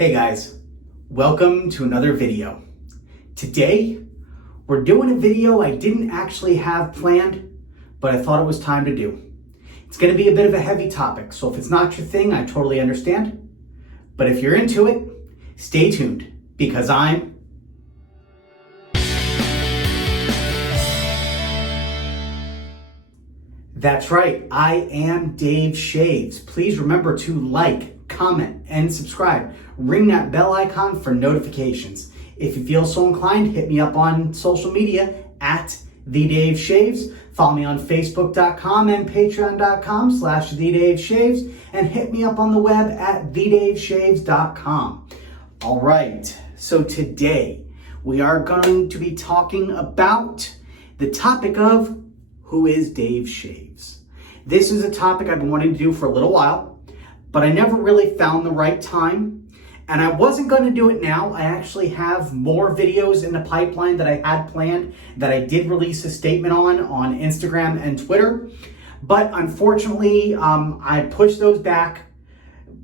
Hey guys, welcome to another video. Today, we're doing a video I didn't actually have planned, but I thought it was time to do. It's gonna be a bit of a heavy topic, so if it's not your thing, I totally understand. But if you're into it, stay tuned, because That's right, I am Dave Shaves. Please remember to like, comment, and subscribe. Ring that bell icon for notifications. If you feel so inclined, hit me up on social media at TheDaveShaves. Follow me on Facebook.com and Patreon.com/TheDaveShaves, and hit me up on the web at TheDaveShaves.com. All right, so today we are going to be talking about the topic of who is Dave Shaves. This is a topic I've been wanting to do for a little while, but I never really found the right time, and I wasn't going to do it now. I actually have more videos in the pipeline that I had planned that I did release a statement on Instagram and Twitter, but unfortunately, I pushed those back.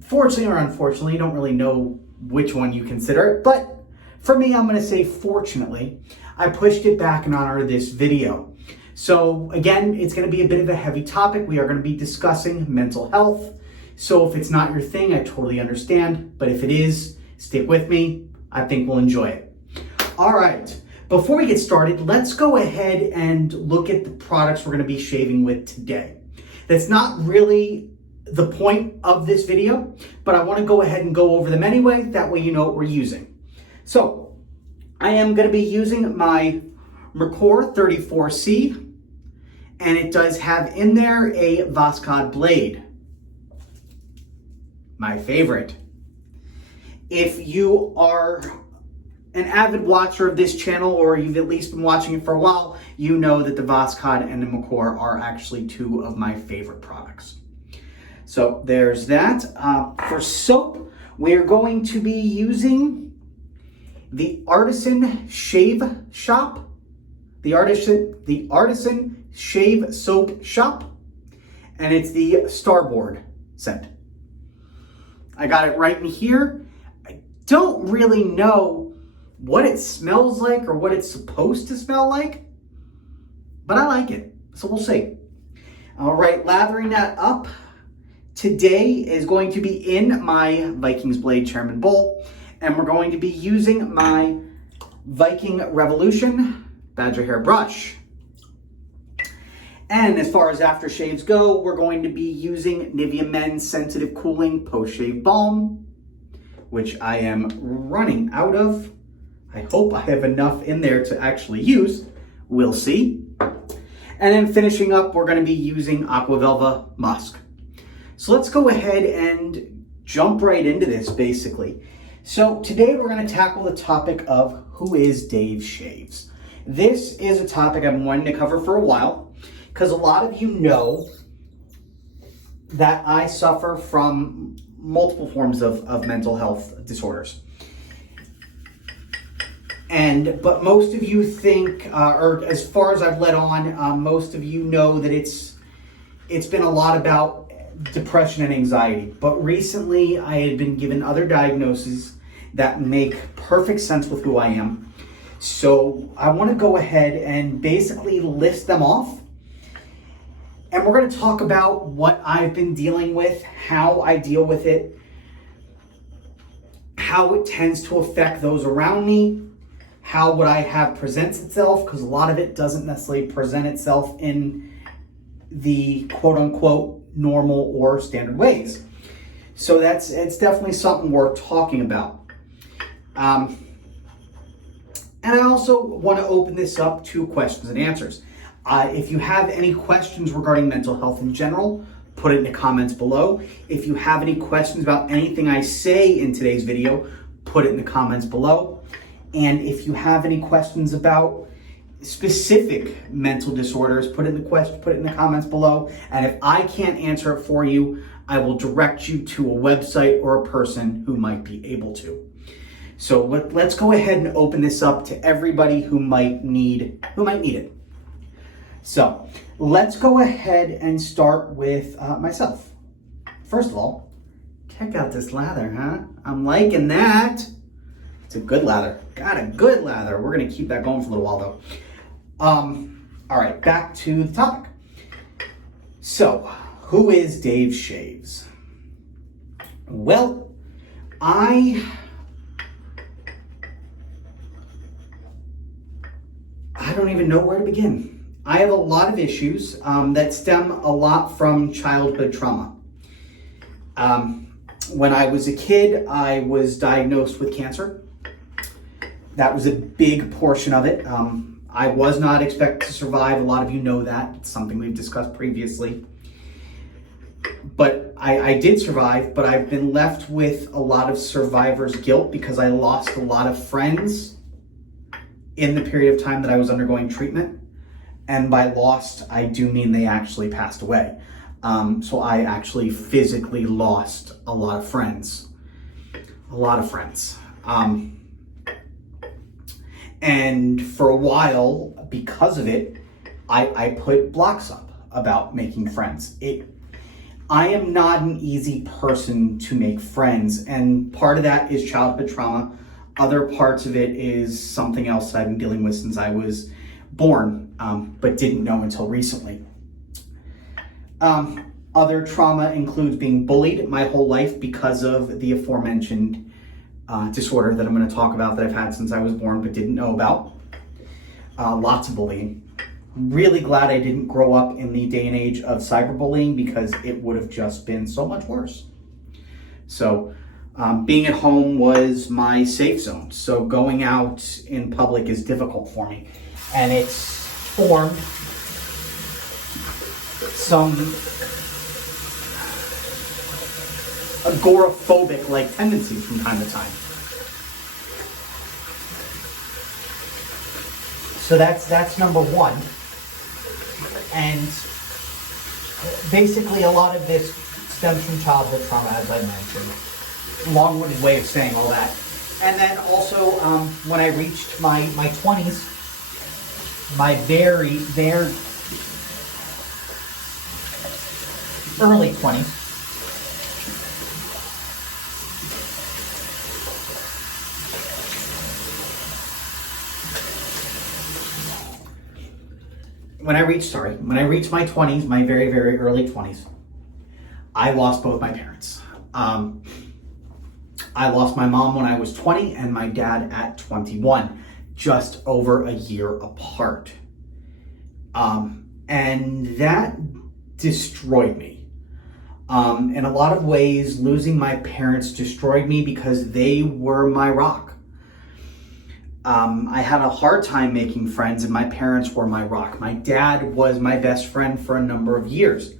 Fortunately or unfortunately, you don't really know which one you consider it, but for me, I'm going to say fortunately, I pushed it back in honor of this video. So again, it's going to be a bit of a heavy topic. We are going to be discussing mental health. So if it's not your thing, I totally understand. But if it is, stick with me. I think we'll enjoy it. All right. Before we get started, let's go ahead and look at the products we're going to be shaving with today. That's not really the point of this video, but I want to go ahead and go over them anyway. That way you know what we're using. So I am going to be using my Merkur 34C. And it does have in there a Voskhod blade. My favorite. If you are an avid watcher of this channel, or you've at least been watching it for a while, you know that the Voskhod and the Merkur are actually two of my favorite products. So there's that. For soap, we're going to be using the Artisan Shave Shoppe. The Artisan Shave Soap Shoppe, and it's the Starboard scent. I got it right in here. I don't really know what it smells like or what it's supposed to smell like, but I like it, so we'll see. All right, lathering that up today is going to be in my Viking's Blade Chairman bowl, and we're going to be using my Viking Revolution Badger hair brush. And as far as aftershaves go, we're going to be using Nivea Men's Sensitive Cooling Postshave Balm, which I am running out of. I hope I have enough in there to actually use. We'll see. And then finishing up, we're going to be using Aqua Velva Musk. So let's go ahead and jump right into this, basically. So today we're going to tackle the topic of who is Dave Shaves. This is a topic I've been wanting to cover for a while, because a lot of you know that I suffer from multiple forms of mental health disorders. But most of you think, or as far as I've led on, most of you know that it's been a lot about depression and anxiety. But recently I had been given other diagnoses that make perfect sense with who I am. So I want to go ahead and basically list them off. And we're going to talk about what I've been dealing with, how I deal with it, how it tends to affect those around me, how what I have presents itself, because a lot of it doesn't necessarily present itself in the quote-unquote normal or standard ways. So it's definitely something worth talking about. And I also want to open this up to questions and answers. If you have any questions regarding mental health in general, put it in the comments below. If you have any questions about anything I say in today's video, put it in the comments below. And if you have any questions about specific mental disorders, put it in the comments below. And if I can't answer it for you, I will direct you to a website or a person who might be able to. So let's go ahead and open this up to everybody who might need it. So let's go ahead and start with myself. First of all, check out this lather, huh? I'm liking that. It's a good lather. Got a good lather. We're going to keep that going for a little while, though. All right, back to the topic. So, who is Dave Shaves? Well, I don't even know where to begin. I have a lot of issues that stem a lot from childhood trauma. When I was a kid, I was diagnosed with cancer. That was a big portion of it. I was not expected to survive. A lot of you know that. It's something we've discussed previously. But I did survive, but I've been left with a lot of survivor's guilt because I lost a lot of friends in the period of time that I was undergoing treatment. And by lost, I do mean they actually passed away. So I actually physically lost a lot of friends. A lot of friends. And for a while, because of it, I put blocks up about making friends. I am not an easy person to make friends, and part of that is childhood trauma. Other parts of it is something else I've been dealing with since I was born, but didn't know until recently. Other trauma includes being bullied my whole life because of the aforementioned disorder that I'm going to talk about that I've had since I was born but didn't know about. Lots of bullying. Really glad I didn't grow up in the day and age of cyberbullying because it would have just been so much worse. So being at home was my safe zone. So going out in public is difficult for me. And it's formed some agoraphobic-like tendencies from time to time. So that's number one. And basically a lot of this stems from childhood trauma, as I mentioned. Long-winded way of saying all that. And then also, when I reached my 20s, my very early 20s, when I reached my 20s, my very, very early 20s, I lost both my parents. I lost my mom when I was 20 and my dad at 21, just over a year apart. And that destroyed me. In a lot of ways, losing my parents destroyed me because they were my rock. I had a hard time making friends and my parents were my rock. My dad was my best friend for a number of years.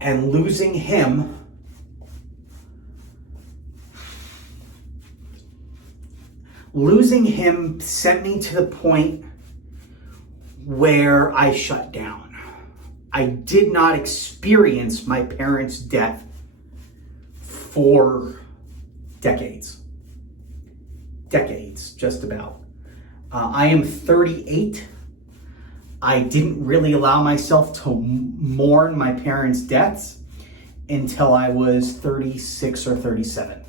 And losing him sent me to the point where I shut down. I did not experience my parents' death for decades. Decades, just about. I am 38. I didn't really allow myself to mourn my parents' deaths until I was 36 or 37.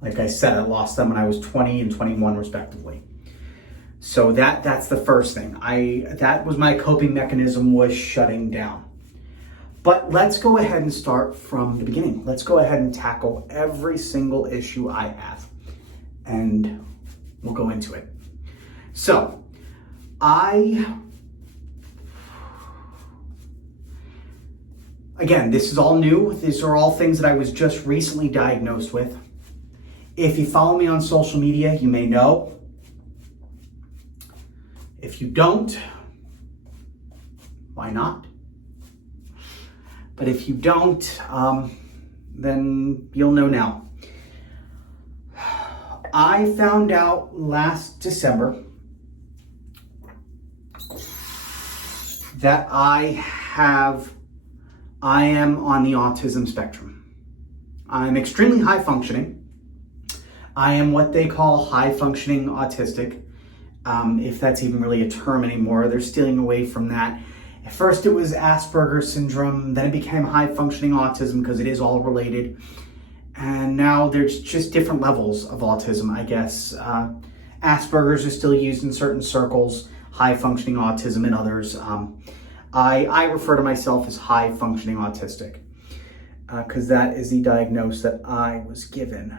Like I said, I lost them when I was 20 and 21 respectively. So that's the first thing. That was my coping mechanism, was shutting down. But let's go ahead and start from the beginning. Let's go ahead and tackle every single issue I have. And we'll go into it. So, again, this is all new. These are all things that I was just recently diagnosed with. If you follow me on social media, you may know. If you don't, why not? But if you don't, then you'll know now. I found out last December that I am on the autism spectrum. I'm extremely high functioning. I am what they call high functioning autistic, if that's even really a term anymore. They're stealing away from that At first it was Asperger's syndrome, then it became high functioning autism because it is all related. And now there's just different levels of autism, I guess. Asperger's is still used in certain circles, high functioning autism in others. I refer to myself as high functioning autistic because that is the diagnosis that I was given.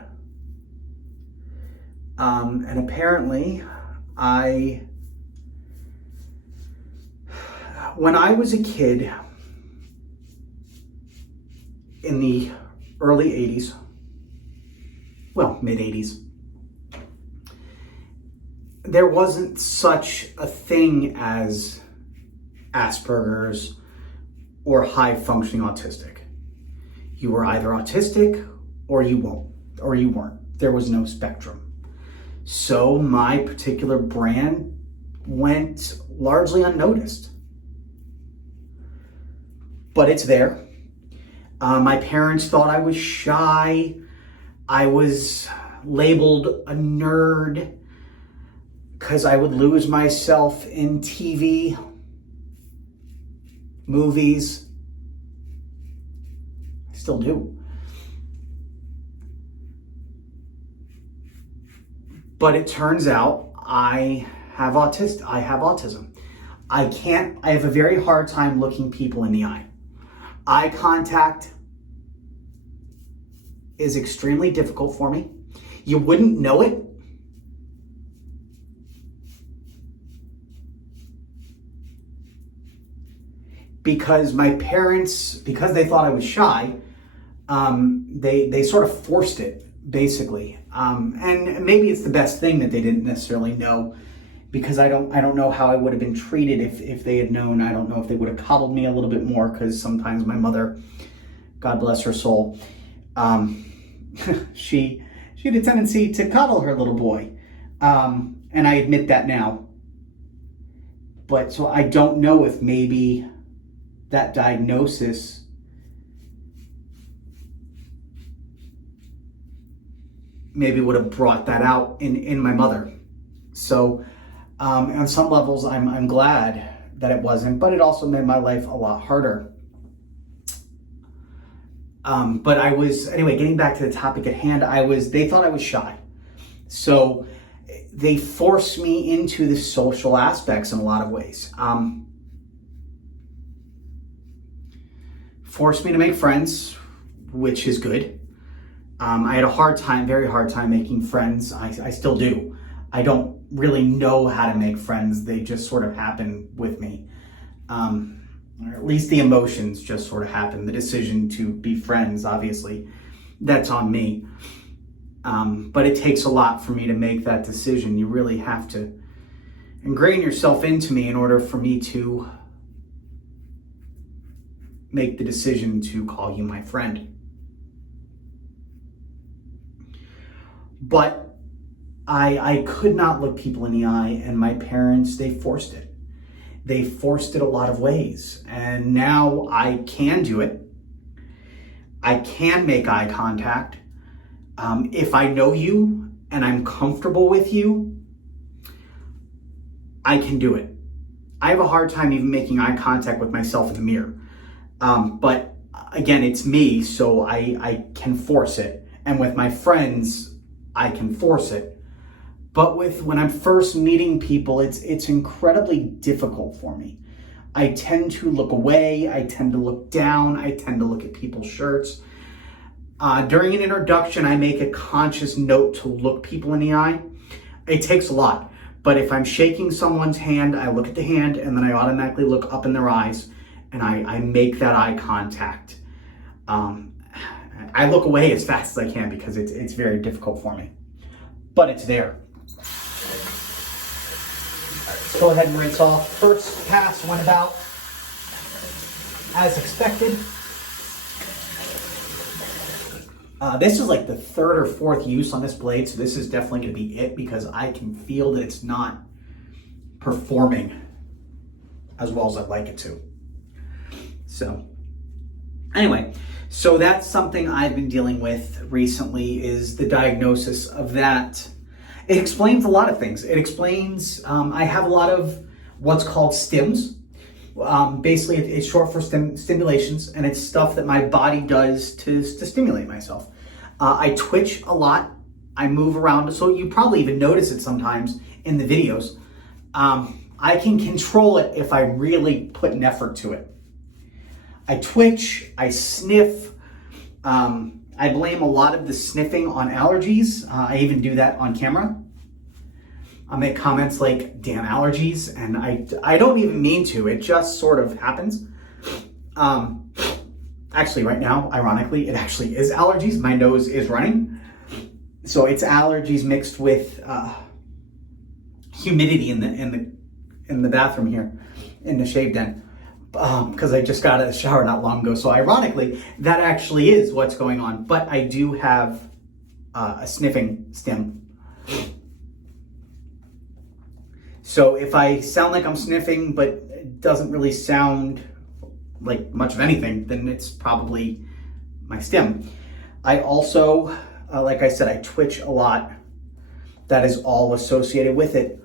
And apparently when I was a kid in the early 80s, well, mid 80s, there wasn't such a thing as Asperger's or high functioning autistic. You were either autistic or you weren't. There was no spectrum. So my particular brand went largely unnoticed. But it's there. My parents thought I was shy. I was labeled a nerd because I would lose myself in TV, movies. I still do. But it turns out I have autism. I have a very hard time looking people in the eye. Eye contact is extremely difficult for me. You wouldn't know it because my parents, because they thought I was shy, they sort of forced it, basically. And maybe it's the best thing that they didn't necessarily know, because I don't know how I would have been treated if they had known. I don't know if they would have coddled me a little bit more, because sometimes my mother, God bless her soul, she had a tendency to coddle her little boy. And I admit that now. But so I don't know if maybe that diagnosis maybe would have brought that out in my mother. So on some levels, I'm glad that it wasn't, but it also made my life a lot harder. But anyway, getting back to the topic at hand, they thought I was shy. So they forced me into the social aspects in a lot of ways. Forced me to make friends, which is good. I had very hard time making friends. I still do. I don't really know how to make friends. They just sort of happen with me. Or at least the emotions just sort of happen. The decision to be friends, obviously, that's on me. But it takes a lot for me to make that decision. You really have to ingrain yourself into me in order for me to make the decision to call you my friend. But I could not look people in the eye, and my parents, they forced it. They forced it a lot of ways. And now I can do it. I can make eye contact. If I know you and I'm comfortable with you, I can do it. I have a hard time even making eye contact with myself in the mirror. But again, it's me, so I can force it. And with my friends, I can force it. But when I'm first meeting people, it's incredibly difficult for me. I tend to look away. I tend to look down. I tend to look at people's shirts. During an introduction, I make a conscious note to look people in the eye. It takes a lot. But if I'm shaking someone's hand, I look at the hand, and then I automatically look up in their eyes, and I make that eye contact. I look away as fast as I can because it's very difficult for me. But it's there. Let's go ahead and rinse off. First pass went about as expected. This is like the third or fourth use on this blade, so this is definitely going to be it, because I can feel that it's not performing as well as I'd like it to. So anyway, so that's something I've been dealing with recently, is the diagnosis of that. It explains a lot of things. It explains, I have a lot of what's called stims. Basically, it's short for stimulations, and it's stuff that my body does to stimulate myself. I twitch a lot. I move around, so you probably even notice it sometimes in the videos. I can control it if I really put an effort to it. I twitch, I sniff. I blame a lot of the sniffing on allergies. I even do that on camera. I make comments like, damn allergies, and I don't even mean to, it just sort of happens. Actually right now, ironically, it actually is allergies. My nose is running. So it's allergies mixed with humidity in the bathroom here, in the shave den, because I just got out of the shower not long ago. So ironically, that actually is what's going on. But I do have a sniffing stim. So if I sound like I'm sniffing, but it doesn't really sound like much of anything, then it's probably my stim. I also, like I said, I twitch a lot. That is all associated with it.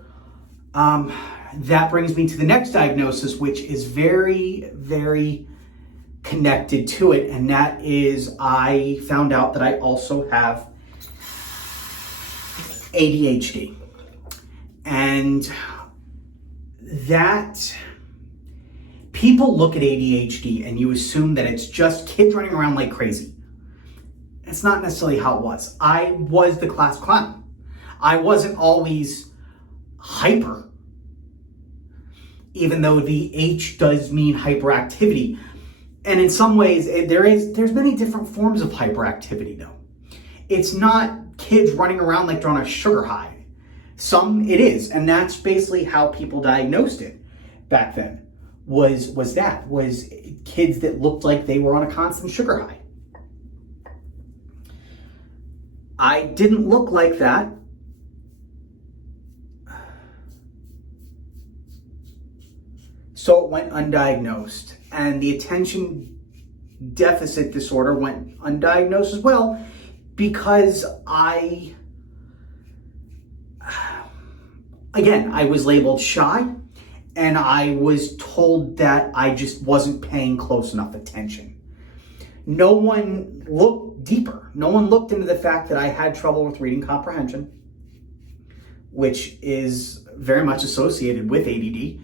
That brings me to the next diagnosis, which is very, very connected to it. And that is, I found out that I also have ADHD. And that people look at ADHD and you assume that it's just kids running around like crazy. It's not necessarily how it was. I was the class clown. I wasn't always hyper, even though the H does mean hyperactivity. And in some ways, there's many different forms of hyperactivity though. It's not kids running around like they're on a sugar high. Some it is, and that's basically how people diagnosed it back then, was kids that looked like they were on a constant sugar high. I didn't look like that. So it went undiagnosed, and the attention deficit disorder went undiagnosed as well, because I was labeled shy, and I was told that I just wasn't paying close enough attention. No one looked deeper. No one looked into the fact that I had trouble with reading comprehension, which is very much associated with ADD.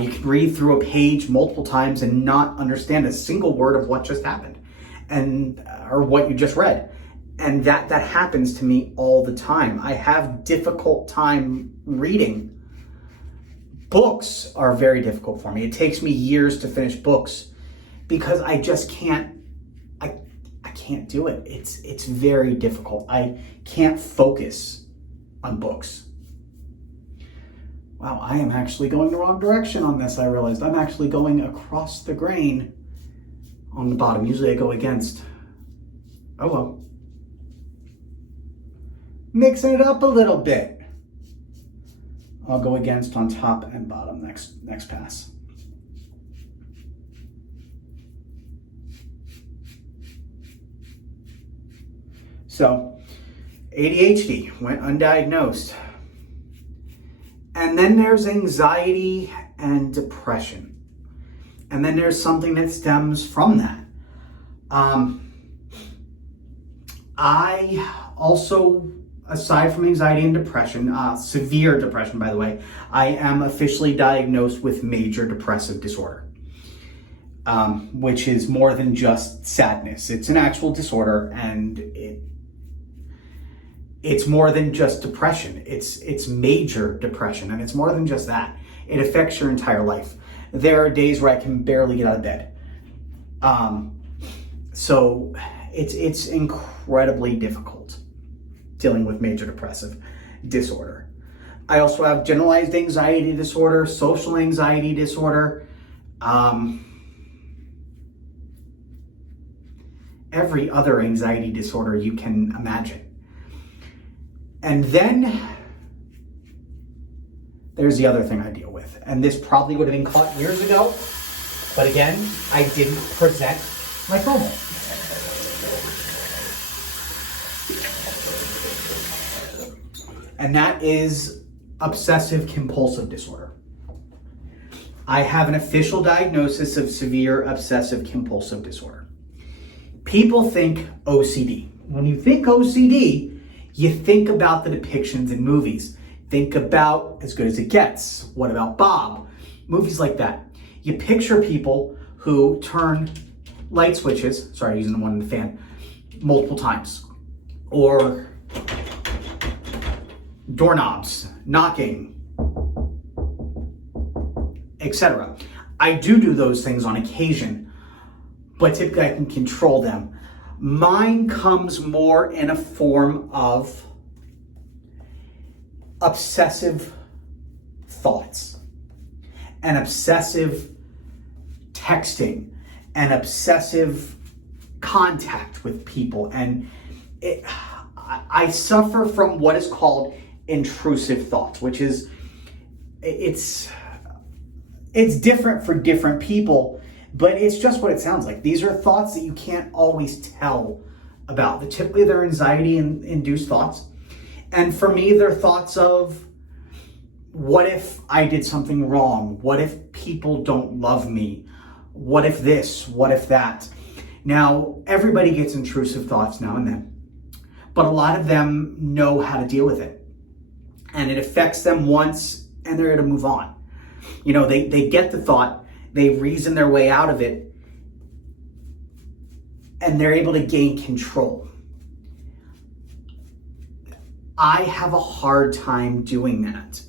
You can read through a page multiple times and not understand a single word of what just happened, or what you just read. And that happens to me all the time. I have difficult time reading. Books are very difficult for me. It takes me years to finish books because I just can't, I can't do it. It's very difficult. I can't focus on books. Wow, I am actually going the wrong direction on this, I realized. I'm actually going across the grain on the bottom. Usually I go against. Oh well. Mixing it up a little bit. I'll go against on top and bottom next pass. So, ADHD went undiagnosed. And then there's anxiety and depression. And then there's something that stems from that. I also, aside from anxiety and depression, severe depression, by the way, I am officially diagnosed with major depressive disorder, which is more than just sadness. It's an actual disorder, and it's more than just depression. It's major depression, and it's more than just that. It affects your entire life. There are days where I can barely get out of bed. So it's incredibly difficult dealing with major depressive disorder. I also have generalized anxiety disorder, social anxiety disorder, every other anxiety disorder you can imagine. And then there's the other thing I deal with. And this probably would have been caught years ago, but again, I didn't present like normal. And that is obsessive compulsive disorder. I have an official diagnosis of severe obsessive compulsive disorder. People think OCD. When you think OCD, you think about the depictions in movies. Think about As Good as It Gets. What about Bob? Movies like that. You picture people who turn light switches, sorry, using the one in the fan, multiple times. Or doorknobs, knocking, etc. I do those things on occasion, but typically I can control them. Mine comes more in a form of obsessive thoughts and obsessive texting and obsessive contact with people. And I suffer from what is called intrusive thoughts, which is, it's different for different people, but it's just what it sounds like. These are thoughts that you can't always tell about. Typically they're anxiety-induced thoughts. And for me, they're thoughts of, what if I did something wrong? What if people don't love me? What if this? What if that? Now, everybody gets intrusive thoughts now and then, but a lot of them know how to deal with it. And it affects them once and they're able to move on. You know, they get the thought, they reason their way out of it, and they're able to gain control. I have a hard time doing that.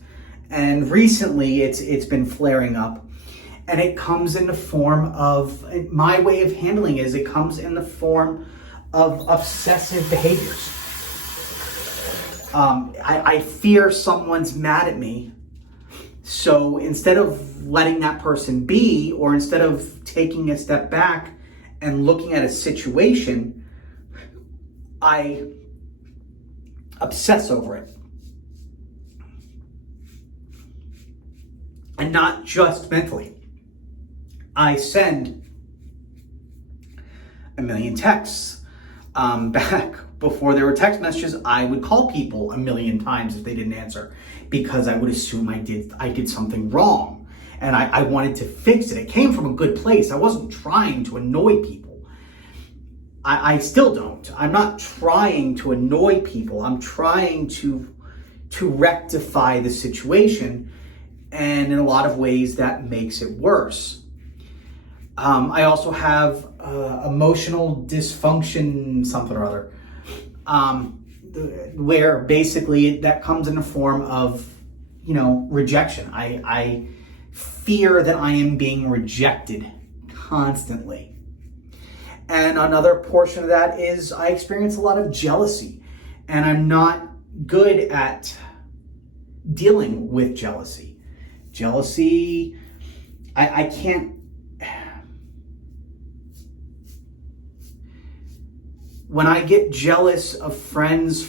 And recently it's been flaring up, and it comes in the form of, my way of handling it is, it comes in the form of obsessive behaviors. I fear someone's mad at me. So instead of letting that person be, or instead of taking a step back and looking at a situation, I obsess over it. And not just mentally. I send a million texts. Back before there were text messages, I would call people a million times if they didn't answer, because I would assume I did something wrong, and I wanted to fix it. It came from a good place. I wasn't trying to annoy people. I still don't. I'm not trying to annoy people. I'm trying to rectify the situation, and in a lot of ways that makes it worse. I also have emotional dysfunction, something or other, where basically that comes in the form of, rejection. I fear that I am being rejected constantly. And another portion of that is I experience a lot of jealousy, and I'm not good at dealing with jealousy. Jealousy, I can't. When I get jealous of friends,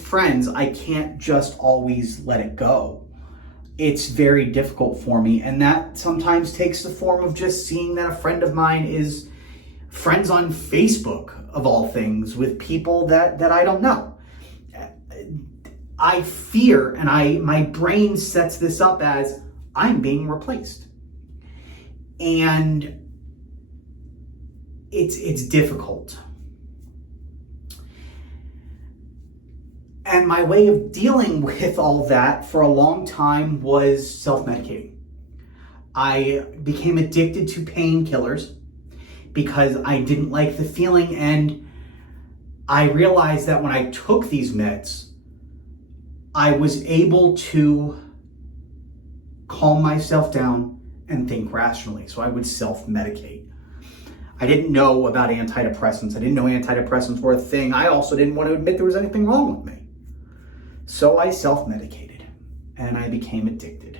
I can't just always let it go. It's very difficult for me, and that sometimes takes the form of just seeing that a friend of mine is friends on Facebook, of all things, with people that I don't know. I fear, and my brain sets this up as, I'm being replaced. And it's difficult. And my way of dealing with all that for a long time was self-medicating. I became addicted to painkillers because I didn't like the feeling, and I realized that when I took these meds, I was able to calm myself down and think rationally. So I would self-medicate. I didn't know about antidepressants. I didn't know antidepressants were a thing. I also didn't want to admit there was anything wrong with me. So I self-medicated, and I became addicted,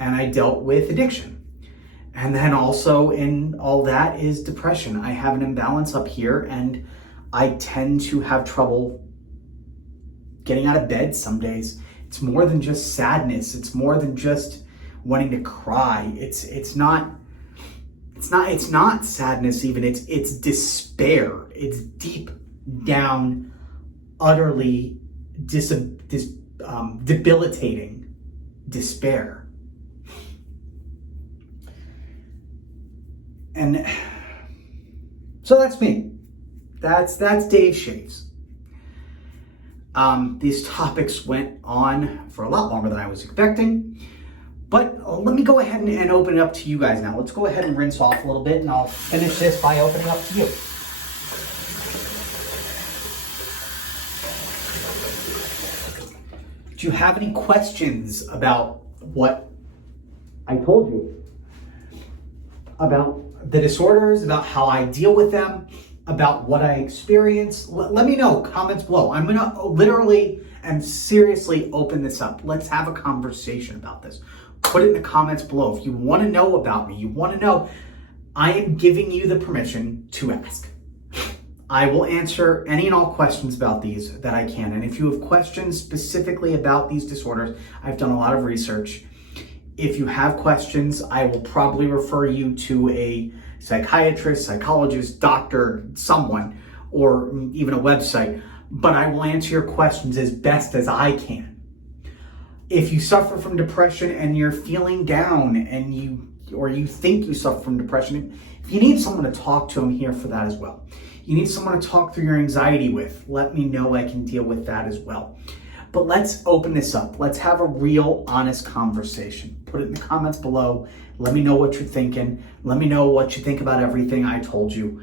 and I dealt with addiction. And then also in all that is depression. I have an imbalance up here, and I tend to have trouble getting out of bed some days. It's more than just sadness. It's more than just wanting to cry. It's not sadness even. It's despair. It's deep down, utterly debilitating despair. And so that's me. That's Dave Shaves. These topics went on for a lot longer than I was expecting, but let me go ahead and open it up to you guys now. Let's go ahead and rinse off a little bit, and I'll finish this by opening up to you. Do you have any questions about what I told you? About the disorders, about how I deal with them, about what I experience? Let me know, comments below. I'm gonna literally and seriously open this up. Let's have a conversation about this. Put it in the comments below. If you wanna know about me, you wanna know, I am giving you the permission to ask. I will answer any and all questions about these that I can. And if you have questions specifically about these disorders, I've done a lot of research. If you have questions, I will probably refer you to a psychiatrist, psychologist, doctor, someone, or even a website. But I will answer your questions as best as I can. If you suffer from depression and you're feeling down and you think you suffer from depression, if you need someone to talk to, I'm here for that as well. You need someone to talk through your anxiety with, let me know. I can deal with that as well. But let's open this up. Let's have a real, honest conversation. Put it in the comments below. Let me know what you're thinking. Let me know what you think about everything I told you.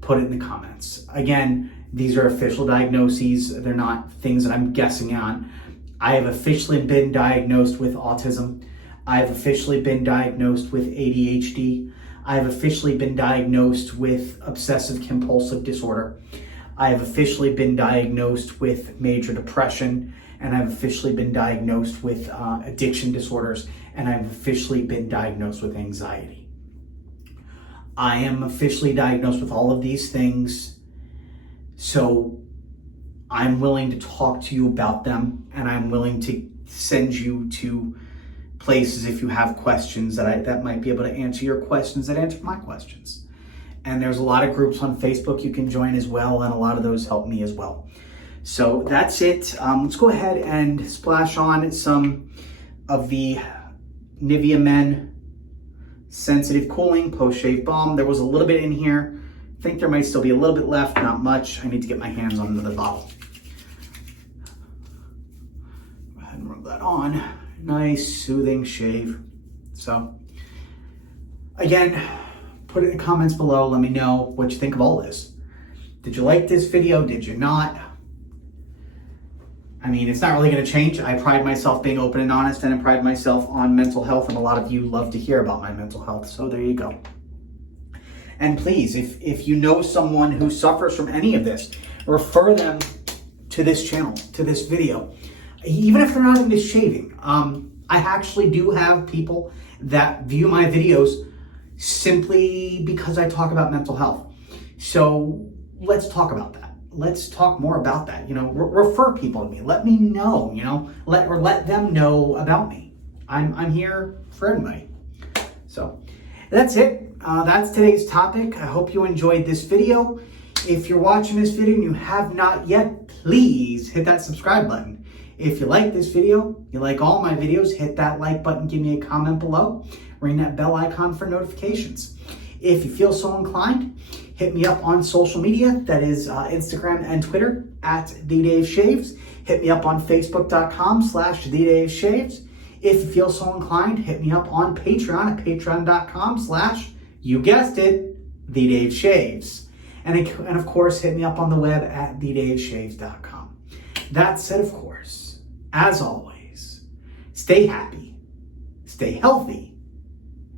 Put it in the comments. Again, these are official diagnoses. They're not things that I'm guessing on. I have officially been diagnosed with autism. I have officially been diagnosed with ADHD. I have officially been diagnosed with obsessive compulsive disorder. I have officially been diagnosed with major depression, and I've officially been diagnosed with addiction disorders, and I've officially been diagnosed with anxiety. I am officially diagnosed with all of these things, so I'm willing to talk to you about them, and I'm willing to send you to places if you have questions that might be able to answer your questions, that answer my questions. And there's a lot of groups on Facebook you can join as well, and a lot of those help me as well. So that's it. Let's go ahead and splash on some of the Nivea Men Sensitive Cooling Postshave Balm. There was a little bit in here. I think there might still be a little bit left, not much. I need to get my hands on another bottle. Go ahead and rub that on. Nice, soothing shave. So, again, put it in the comments below. Let me know what you think of all this. Did you like this video? Did you not? I mean, it's not really going to change. I pride myself being open and honest, and I pride myself on mental health, and a lot of you love to hear about my mental health. So there you go. And please, if you know someone who suffers from any of this, refer them to this channel, to this video. Even if they're not into shaving. I actually do have people that view my videos simply because I talk about mental health. So let's talk about that. Let's talk more about that. You know, refer people to me. Let me know, you know, let them know about me. I'm here for everybody. So that's it. That's today's topic. I hope you enjoyed this video. If you're watching this video and you have not yet, please hit that subscribe button. If you like this video, you like all my videos, hit that like button, give me a comment below, ring that bell icon for notifications. If you feel so inclined, hit me up on social media, that is Instagram and Twitter at TheDaveShaves. Hit me up on Facebook.com/TheDaveShaves. If you feel so inclined, hit me up on Patreon at Patreon.com/ you guessed it, TheDaveShaves. And of course, hit me up on the web at TheDaveShaves.com. That said, of course, as always, stay happy, stay healthy,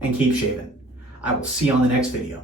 and keep shaving. I will see you on the next video.